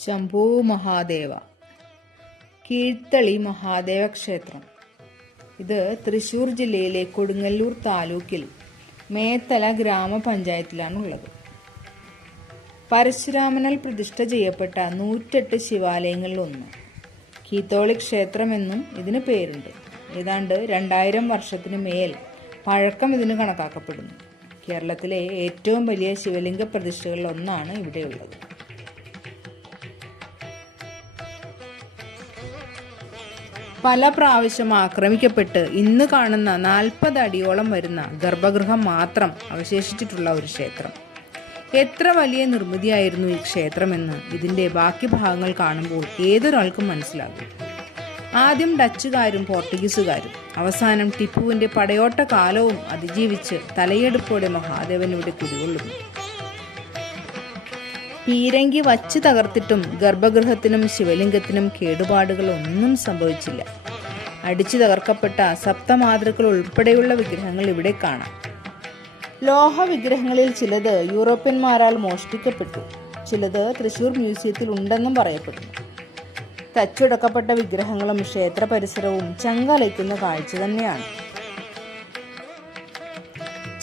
ശംഭൂ മഹാദേവ. കീഴ്ത്തളി മഹാദേവ ക്ഷേത്രം ഇത് തൃശൂർ ജില്ലയിലെ കൊടുങ്ങല്ലൂർ താലൂക്കിൽ മേത്തല ഗ്രാമപഞ്ചായത്തിലാണുള്ളത്. പരശുരാമനാൽ പ്രതിഷ്ഠ ചെയ്യപ്പെട്ട നൂറ്റെട്ട് ശിവാലയങ്ങളിൽ ഒന്ന് കീത്തോളി ക്ഷേത്രമെന്നും ഇതിന് പേരുണ്ട്. ഏതാണ്ട് രണ്ടായിരം വർഷത്തിന് മേൽ പഴക്കം ഇതിന് കണക്കാക്കപ്പെടുന്നു. കേരളത്തിലെ ഏറ്റവും വലിയ ശിവലിംഗ പ്രതിഷ്ഠകളിൽ ഒന്നാണ് ഇവിടെയുള്ളത്. പല പ്രാവശ്യം ആക്രമിക്കപ്പെട്ട് ഇന്ന് കാണുന്ന നാൽപ്പത് അടിയോളം വരുന്ന ഗർഭഗൃഹം മാത്രം അവശേഷിച്ചിട്ടുള്ള ഒരു ക്ഷേത്രം. എത്ര വലിയ നിർമ്മിതിയായിരുന്നു ഈ ക്ഷേത്രമെന്ന് ഇതിന്റെ ബാക്കി ഭാഗങ്ങൾ കാണുമ്പോൾ ഏതൊരാൾക്കും മനസ്സിലാകും. ആദ്യം ഡച്ചുകാരും പോർട്ടുഗീസുകാരും അവസാനം ടിപ്പുവിന്റെ പടയോട്ട കാലവും അതിജീവിച്ച് തലയെടുപ്പോടെ മഹാദേവൻ ഇവിടെ കുടികൊള്ളുന്നു. പീരങ്കി വച്ച് തകർത്തിട്ടും ഗർഭഗൃഹത്തിനും ശിവലിംഗത്തിനും കേടുപാടുകൾ ഒന്നും സംഭവിച്ചില്ല. അടിച്ചു തകർക്കപ്പെട്ട സപ്തമാതൃക്കൾ ഉൾപ്പെടെയുള്ള വിഗ്രഹങ്ങൾ ഇവിടെ കാണാം. ലോഹ വിഗ്രഹങ്ങളിൽ ചിലത് യൂറോപ്യന്മാരാൽ മോഷ്ടിക്കപ്പെട്ടു. ചിലത് തൃശൂർ മ്യൂസിയത്തിൽ ഉണ്ടെന്നും പറയപ്പെടുന്നു. തച്ചുടക്കപ്പെട്ട വിഗ്രഹങ്ങളും ക്ഷേത്ര പരിസരവും ചങ്കലയ്ക്കുന്ന കാഴ്ച തന്നെയാണ്.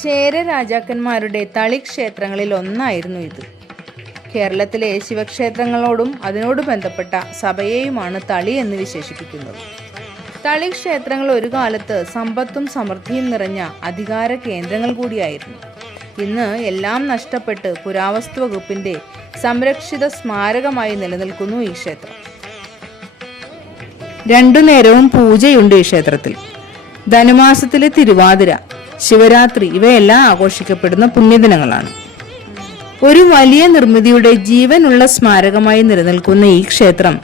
ചേര രാജാക്കന്മാരുടെ തളി ക്ഷേത്രങ്ങളിൽ ഒന്നായിരുന്നു ഇത്. കേരളത്തിലെ ശിവക്ഷേത്രങ്ങളോടും അതിനോട് ബന്ധപ്പെട്ട സഭയെയുമാണ് തളി എന്ന് വിശേഷിപ്പിക്കുന്നത്. തളി ക്ഷേത്രങ്ങൾ ഒരു കാലത്ത് സമ്പത്തും സമൃദ്ധിയും നിറഞ്ഞ അധികാര കേന്ദ്രങ്ങൾ കൂടിയായിരുന്നു. ഇന്ന് എല്ലാം നഷ്ടപ്പെട്ട് പുരാവസ്തു വകുപ്പിന്റെ സംരക്ഷിത സ്മാരകമായി നിലനിൽക്കുന്നു ഈ ക്ഷേത്രം. രണ്ടു നേരവും പൂജയുണ്ട് ഈ ക്ഷേത്രത്തിൽ. ധനുമാസത്തിലെ തിരുവാതിര ശിവരാത്രി ഇവയെല്ലാം ആഘോഷിക്കപ്പെടുന്ന പുണ്യദിനങ്ങളാണ്. ഒരു വലിയ നിർമ്മിതിയുടെ ജീവനുള്ള സ്മാരകമായി നിലനിൽക്കുന്ന ഈ ക്ഷേത്രം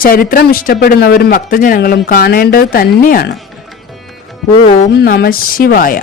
ചരിത്രം ഇഷ്ടപ്പെടുന്നവരും ഭക്തജനങ്ങളും കാണേണ്ടത് തന്നെയാണ്. ഓം നമ ശിവായ.